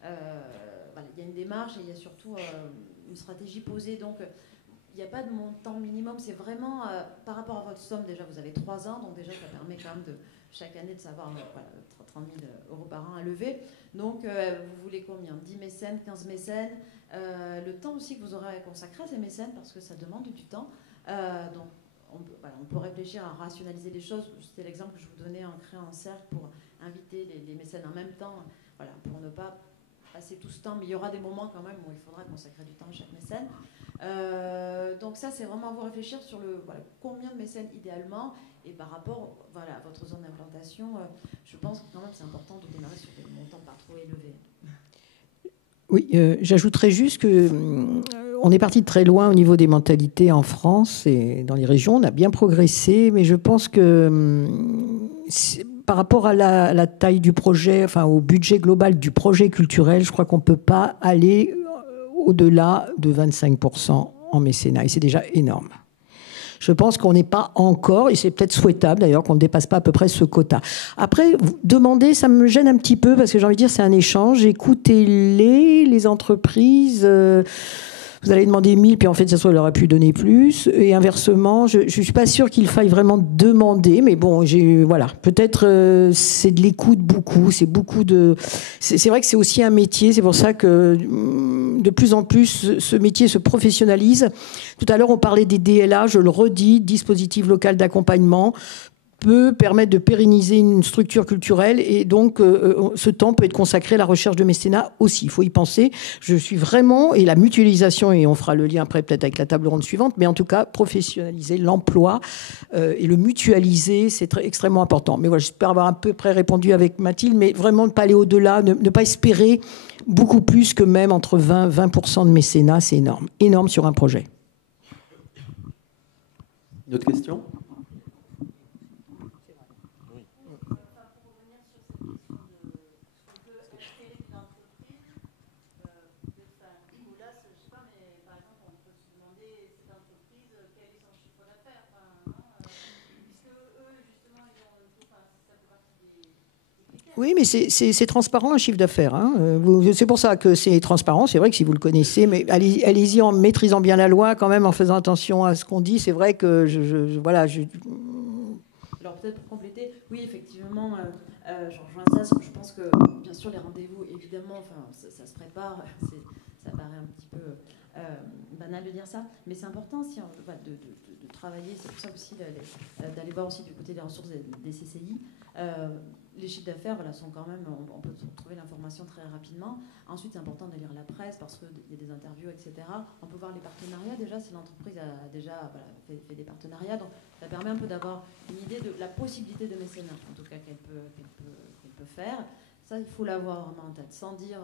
il y a une démarche et il y a surtout une stratégie posée. Donc il n'y a pas de montant minimum, c'est vraiment par rapport à votre somme. Déjà, vous avez 3 ans, donc déjà ça permet quand même chaque année de savoir 30 000 euros par an à lever. Donc vous voulez combien ? 10 mécènes, 15 mécènes, le temps aussi que vous aurez à consacrer à ces mécènes, parce que ça demande du temps. Donc on peut réfléchir à rationaliser les choses. C'était l'exemple que je vous donnais en créant un cercle pour inviter les mécènes en même temps, pour ne pas passer tout ce temps, mais il y aura des moments quand même où il faudra consacrer du temps à chaque mécène. Donc ça, c'est vraiment à vous réfléchir sur combien de mécènes idéalement, et par rapport à votre zone d'implantation, je pense que quand même c'est important de démarrer sur des montants pas trop élevés. Oui, j'ajouterais juste que on est parti de très loin au niveau des mentalités en France et dans les régions. On a bien progressé, mais je pense que par rapport à la taille du projet, au budget global du projet culturel, je crois qu'on ne peut pas aller au-delà de 25% en mécénat. Et c'est déjà énorme. Je pense qu'on n'est pas encore, et c'est peut-être souhaitable d'ailleurs, qu'on ne dépasse pas à peu près ce quota. Après, demander, ça me gêne un petit peu, parce que j'ai envie de dire, c'est un échange. Écoutez-les, les entreprises. Vous allez demander 1000, puis en fait, ça se trouve, elle aurait pu donner plus. Et inversement, je ne suis pas sûre qu'il faille vraiment demander, mais bon, peut-être c'est de l'écoute beaucoup, c'est beaucoup de... C'est vrai que c'est aussi un métier, c'est pour ça que de plus en plus, ce métier se professionnalise. Tout à l'heure, on parlait des DLA, je le redis, dispositif local d'accompagnement, peut permettre de pérenniser une structure culturelle, et donc ce temps peut être consacré à la recherche de mécénat aussi. Il faut y penser. Je suis vraiment, et la mutualisation, et on fera le lien après peut-être avec la table ronde suivante, mais en tout cas professionnaliser l'emploi et le mutualiser, c'est extrêmement important. Mais voilà, j'espère avoir à peu près répondu avec Mathilde, mais vraiment ne pas aller au-delà, ne pas espérer beaucoup plus que même entre 20% de mécénat, c'est énorme. Énorme sur un projet. Une autre question ? Oui, mais c'est transparent, un chiffre d'affaires. Hein. C'est pour ça que c'est transparent. C'est vrai que si vous le connaissez, mais allez-y en maîtrisant bien la loi, quand même, en faisant attention à ce qu'on dit. C'est vrai que voilà. Alors peut-être pour compléter, oui, effectivement, je rejoins ça. Je pense que, bien sûr, les rendez-vous, évidemment, ça se prépare. ça paraît un petit peu banal de dire ça, mais c'est important si de travailler, c'est pour ça aussi d'aller voir aussi du côté des ressources des CCI. Les chiffres d'affaires sont quand même, on peut trouver l'information très rapidement. Ensuite, c'est important de lire la presse parce qu'il y a des interviews, etc. On peut voir les partenariats déjà, si l'entreprise a déjà fait des partenariats. Donc, ça permet un peu d'avoir une idée de la possibilité de mécénat, en tout cas qu'elle peut faire. Ça, il faut l'avoir vraiment en tête, sans dire,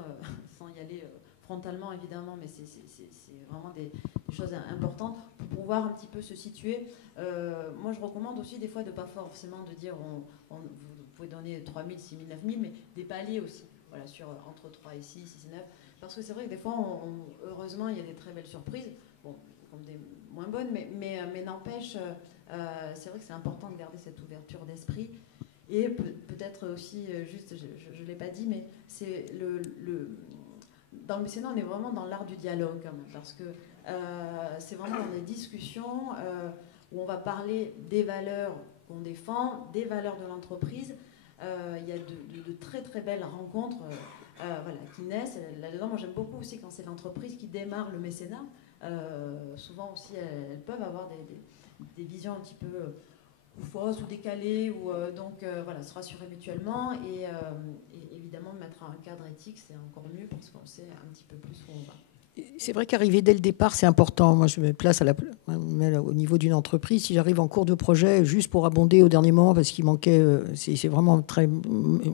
sans y aller frontalement évidemment, mais c'est vraiment des choses importantes pour pouvoir un petit peu se situer. Moi, je recommande aussi des fois de ne pas forcément de dire vous pouvez donner 3 000, 6 000, 9 000, mais des paliers aussi, voilà, sur entre 3 et 6, 6 et 9. Parce que c'est vrai que des fois, heureusement, il y a des très belles surprises, bon, comme des moins bonnes, mais n'empêche, c'est vrai que c'est important de garder cette ouverture d'esprit. Et peut-être aussi, juste, je ne l'ai pas dit, mais c'est dans le mécénat, on est vraiment dans l'art du dialogue, quand même, parce que c'est vraiment dans des discussions où on va parler des valeurs qu'on défend, des valeurs de l'entreprise. Il y a de très très belles rencontres qui naissent. Là-dedans, moi j'aime beaucoup aussi quand c'est l'entreprise qui démarre le mécénat. Souvent aussi, elles peuvent avoir des visions un petit peu ou fausses ou décalées, donc se rassurer mutuellement et évidemment mettre un cadre éthique, c'est encore mieux parce qu'on sait un petit peu plus où on va. C'est vrai qu'arriver dès le départ, c'est important. Moi, je me place au niveau d'une entreprise. Si j'arrive en cours de projet, juste pour abonder au dernier moment, parce qu'il manquait, c'est vraiment très...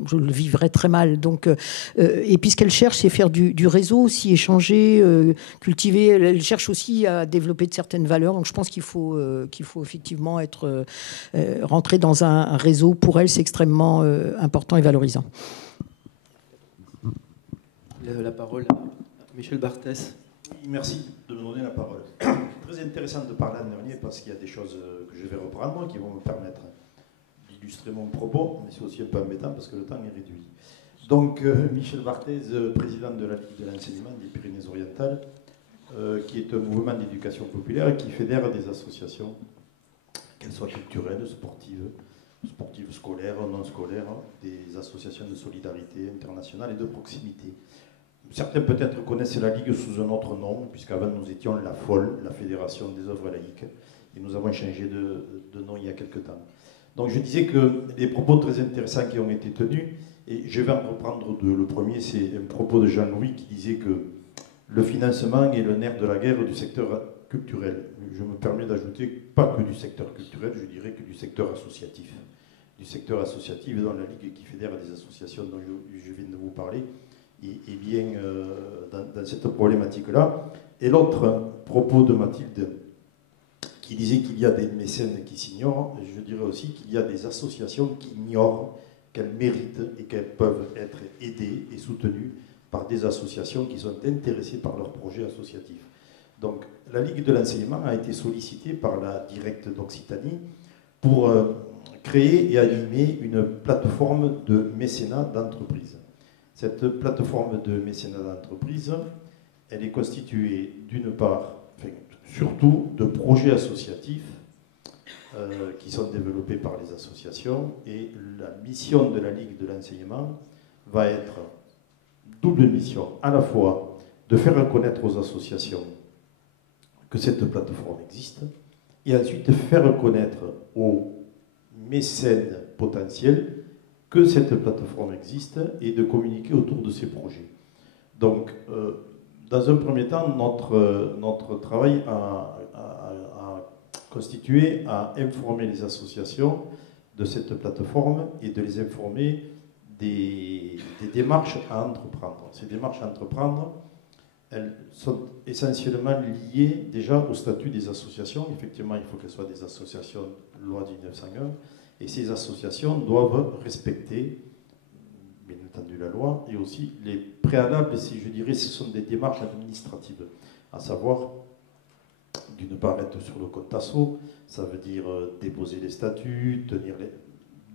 Je le vivrais très mal. Donc, et puis, ce qu'elle cherche, c'est faire du réseau aussi, échanger, cultiver. Elle cherche aussi à développer de certaines valeurs. Donc, je pense qu'il faut effectivement rentrer dans un réseau. Pour elle, c'est extrêmement important et valorisant. La parole à Michel Barthès. Merci de me donner la parole. Très intéressant de parler en dernier parce qu'il y a des choses que je vais reprendre qui vont me permettre d'illustrer mon propos, mais c'est aussi un peu embêtant parce que le temps est réduit. Donc, Michel Barthès, président de la Ligue de l'enseignement des Pyrénées-Orientales, qui est un mouvement d'éducation populaire qui fédère des associations, qu'elles soient culturelles, sportives scolaires, non scolaires, des associations de solidarité internationale et de proximité. Certains peut-être connaissent la Ligue sous un autre nom, puisqu'avant nous étions la FOL, la Fédération des œuvres laïques, et nous avons changé de nom il y a quelque temps. Donc je disais que les propos très intéressants qui ont été tenus, et je vais en reprendre deux. Le premier, c'est un propos de Jean-Louis qui disait que le financement est le nerf de la guerre du secteur culturel. Je me permets d'ajouter pas que du secteur culturel, je dirais que du secteur associatif. Du secteur associatif dans la Ligue qui fédère des associations dont je viens de vous parler, et bien dans cette problématique-là. Et l'autre propos de Mathilde, qui disait qu'il y a des mécènes qui s'ignorent, je dirais aussi qu'il y a des associations qui ignorent qu'elles méritent et qu'elles peuvent être aidées et soutenues par des associations qui sont intéressées par leurs projets associatifs. Donc la Ligue de l'enseignement a été sollicitée par la Directe d'Occitanie pour créer et animer une plateforme de mécénat d'entreprise. Cette plateforme de mécénat d'entreprise, elle est constituée d'une part, surtout de projets associatifs qui sont développés par les associations, et la mission de la Ligue de l'enseignement va être double mission, à la fois de faire reconnaître aux associations que cette plateforme existe, et ensuite faire reconnaître aux mécènes potentiels que cette plateforme existe et de communiquer autour de ces projets. Donc, dans un premier temps, notre travail a constitué à informer les associations de cette plateforme et de les informer des démarches à entreprendre. Ces démarches à entreprendre, elles sont essentiellement liées déjà au statut des associations. Effectivement, il faut qu'elles soient des associations loi 1901, et ces associations doivent respecter, bien entendu, la loi, et aussi les préalables, si je dirais, ce sont des démarches administratives, à savoir, d'une part, être sur le compte asso, ça veut dire déposer les statuts,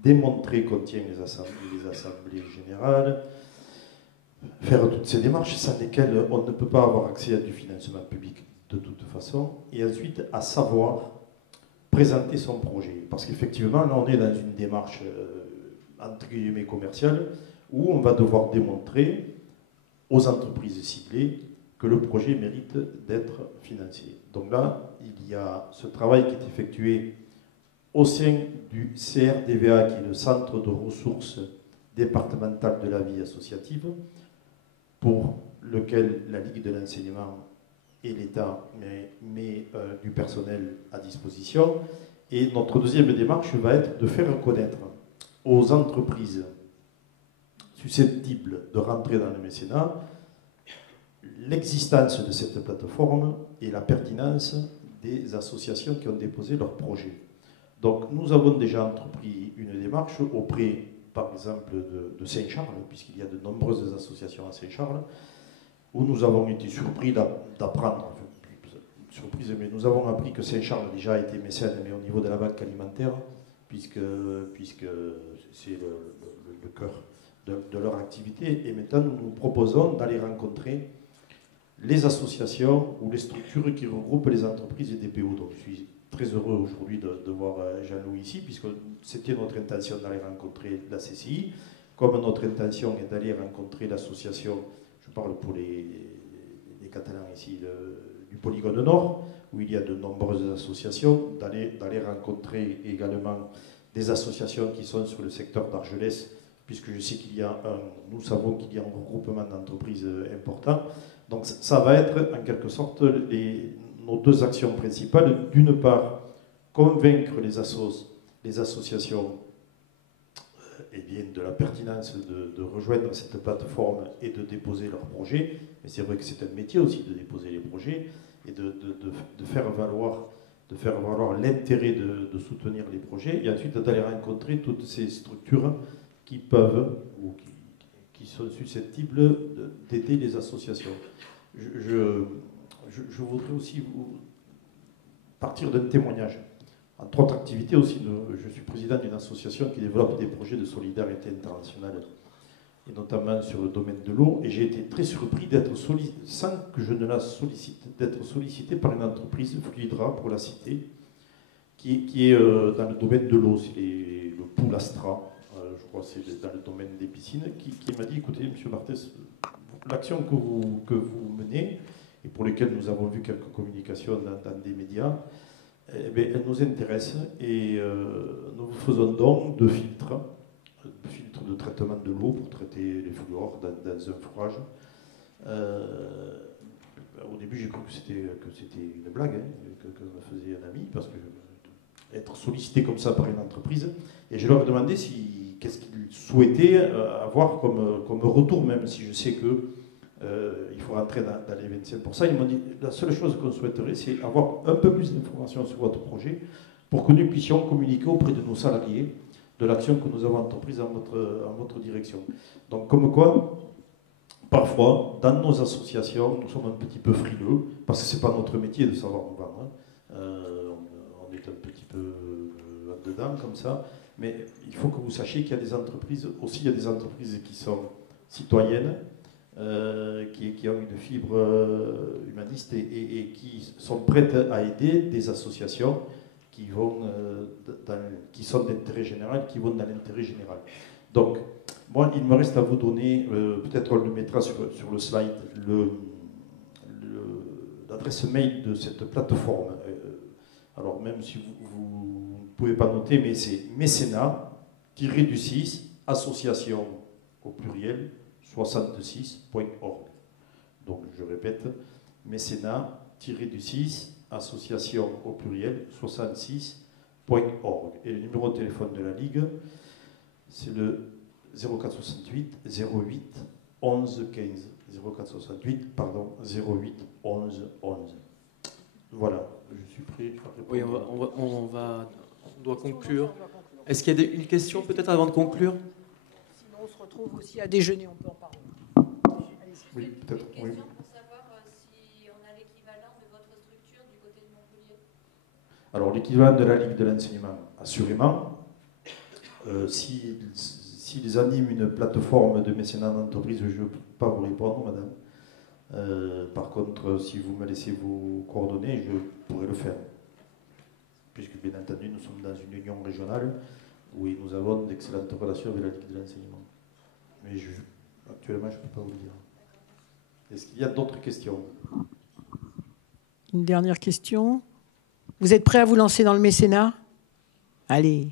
démontrer qu'on tient les assemblées générales, faire toutes ces démarches sans lesquelles on ne peut pas avoir accès à du financement public de toute façon, et ensuite à savoir présenter son projet. Parce qu'effectivement, là, on est dans une démarche entre guillemets commerciale où on va devoir démontrer aux entreprises ciblées que le projet mérite d'être financé. Donc là, il y a ce travail qui est effectué au sein du CRDVA, qui est le Centre de ressources départementales de la vie associative, pour lequel la Ligue de l'enseignement et l'État met du personnel à disposition. Et notre deuxième démarche va être de faire connaître aux entreprises susceptibles de rentrer dans le mécénat l'existence de cette plateforme et la pertinence des associations qui ont déposé leurs projets. Donc nous avons déjà entrepris une démarche auprès, par exemple, de Saint-Charles, puisqu'il y a de nombreuses associations à Saint-Charles, où nous avons été surpris d'apprendre, enfin, surprise, mais nous avons appris que Saint-Charles déjà a été mécène, mais au niveau de la banque alimentaire, puisque c'est le cœur de leur activité. Et maintenant, nous nous proposons d'aller rencontrer les associations ou les structures qui regroupent les entreprises et DPO. Donc je suis très heureux aujourd'hui de voir Jean-Louis ici, puisque c'était notre intention d'aller rencontrer la CCI, comme notre intention est d'aller rencontrer l'association, je parle pour les Catalans ici, du Polygone Nord, où il y a de nombreuses associations, d'aller rencontrer également des associations qui sont sur le secteur d'Argelès, puisque je sais nous savons qu'il y a un regroupement d'entreprises important. Donc ça va être en quelque sorte nos deux actions principales. D'une part, convaincre les associations de la pertinence de rejoindre cette plateforme et de déposer leurs projets. Mais c'est vrai que c'est un métier aussi de déposer les projets et de faire valoir l'intérêt de soutenir les projets, et ensuite d'aller rencontrer toutes ces structures qui peuvent ou qui sont susceptibles d'aider les associations. Je voudrais aussi partir d'un témoignage. Entre autres activités aussi, je suis président d'une association qui développe des projets de solidarité internationale, et notamment sur le domaine de l'eau, et j'ai été très surpris sans que je ne la sollicite, d'être sollicité par une entreprise, Fluidra pour la citer, qui est dans le domaine de l'eau, c'est le pool Astra, je crois que c'est dans le domaine des piscines, qui m'a dit, écoutez, M. Barthès, l'action que vous menez, et pour lesquelles nous avons vu quelques communications dans des médias, elle nous intéresse, et nous vous faisons don de filtres de traitement de l'eau pour traiter les fluors dans un fourrage. Au début, j'ai cru que c'était une blague, que me faisait un ami, parce que être sollicité comme ça par une entreprise, et je leur ai demandé qu'est-ce qu'ils souhaitaient avoir comme retour, même si je sais que il faut rentrer dans les 25%. Ils m'ont dit, la seule chose qu'on souhaiterait, c'est avoir un peu plus d'informations sur votre projet pour que nous puissions communiquer auprès de nos salariés de l'action que nous avons entreprise en votre direction. Donc, comme quoi, parfois, dans nos associations, nous sommes un petit peu frileux, parce que ce n'est pas notre métier de savoir nous vendre. On est un petit peu dedans, comme ça. Mais il faut que vous sachiez qu'il y a des entreprises, aussi il y a des entreprises qui sont citoyennes, qui ont une fibre humaniste et qui sont prêtes à aider des associations qui sont d'intérêt général, qui vont dans l'intérêt général. Donc, moi, il me reste à vous donner, peut-être on le mettra sur le slide, l'adresse mail de cette plateforme. Alors, même si vous ne pouvez pas noter, mais c'est mécénat-6 association au pluriel 66.org. Donc, je répète, mécénat-6 association au pluriel 66.org. Et le numéro de téléphone de la Ligue, c'est le 0468 08 11 15. 0468, pardon, 08 11 11. Voilà, je suis prêt à répondre. Oui, on doit conclure. Est-ce qu'il y a une question peut-être avant de conclure? Sinon, on se retrouve aussi à déjeuner, on peut en parler. Oui, peut-être. Oui. Alors, l'équivalent de la Ligue de l'enseignement, assurément, s'ils animent une plateforme de mécénat d'entreprise, je ne peux pas vous répondre, madame. Par contre, si vous me laissez vos coordonnées, je pourrais le faire. Puisque, bien entendu, nous sommes dans une union régionale où nous avons d'excellentes relations avec la Ligue de l'enseignement. Mais actuellement, je ne peux pas vous le dire. Est-ce qu'il y a d'autres questions? Une dernière question. Vous êtes prêts à vous lancer dans le mécénat? Allez,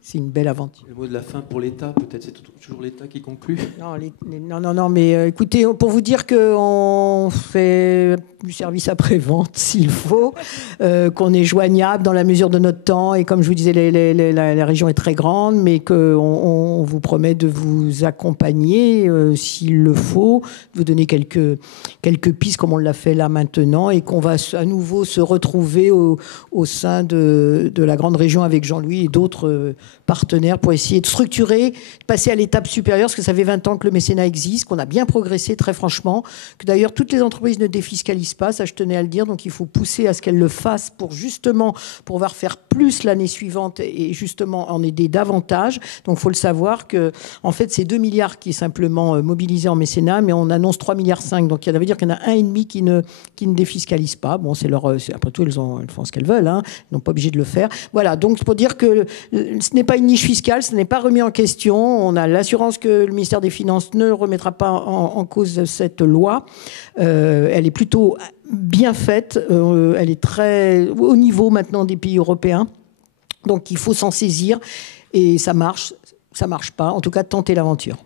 c'est une belle aventure. Le mot de la fin pour l'État, peut-être c'est toujours l'État qui conclut. Non, mais écoutez, pour vous dire qu'on fait du service après-vente s'il faut, qu'on est joignable dans la mesure de notre temps, et comme je vous disais, la région est très grande, mais qu'on vous promet de vous accompagner s'il le faut, de vous donner quelques pistes comme on l'a fait là maintenant, et qu'on va à nouveau se retrouver au sein de la grande région avec Jean-Louis et d'autres partenaires pour essayer de structurer, passer à l'étape supérieure, parce que ça fait 20 ans que le mécénat existe, qu'on a bien progressé très franchement, que d'ailleurs toutes les entreprises ne défiscalisent pas, ça je tenais à le dire, donc il faut pousser à ce qu'elles le fassent pour justement pouvoir faire plus l'année suivante et justement en aider davantage. Donc il faut le savoir que en fait c'est 2 milliards qui est simplement mobilisé en mécénat, mais on annonce 3,5 milliards, donc ça veut dire qu'il y en a 1,5 qui ne défiscalisent pas. Bon, c'est leur, après tout elles font ce qu'elles veulent, hein, elles n'ont pas obligé de le faire. Voilà, donc c'est pour dire que ce n'est pas une niche fiscale, ce n'est pas remis en question. On a l'assurance que le ministère des Finances ne remettra pas en cause cette loi. Elle est plutôt bien faite. Elle est très au niveau maintenant des pays européens. Donc il faut s'en saisir. Et ça marche pas. En tout cas, tenter l'aventure.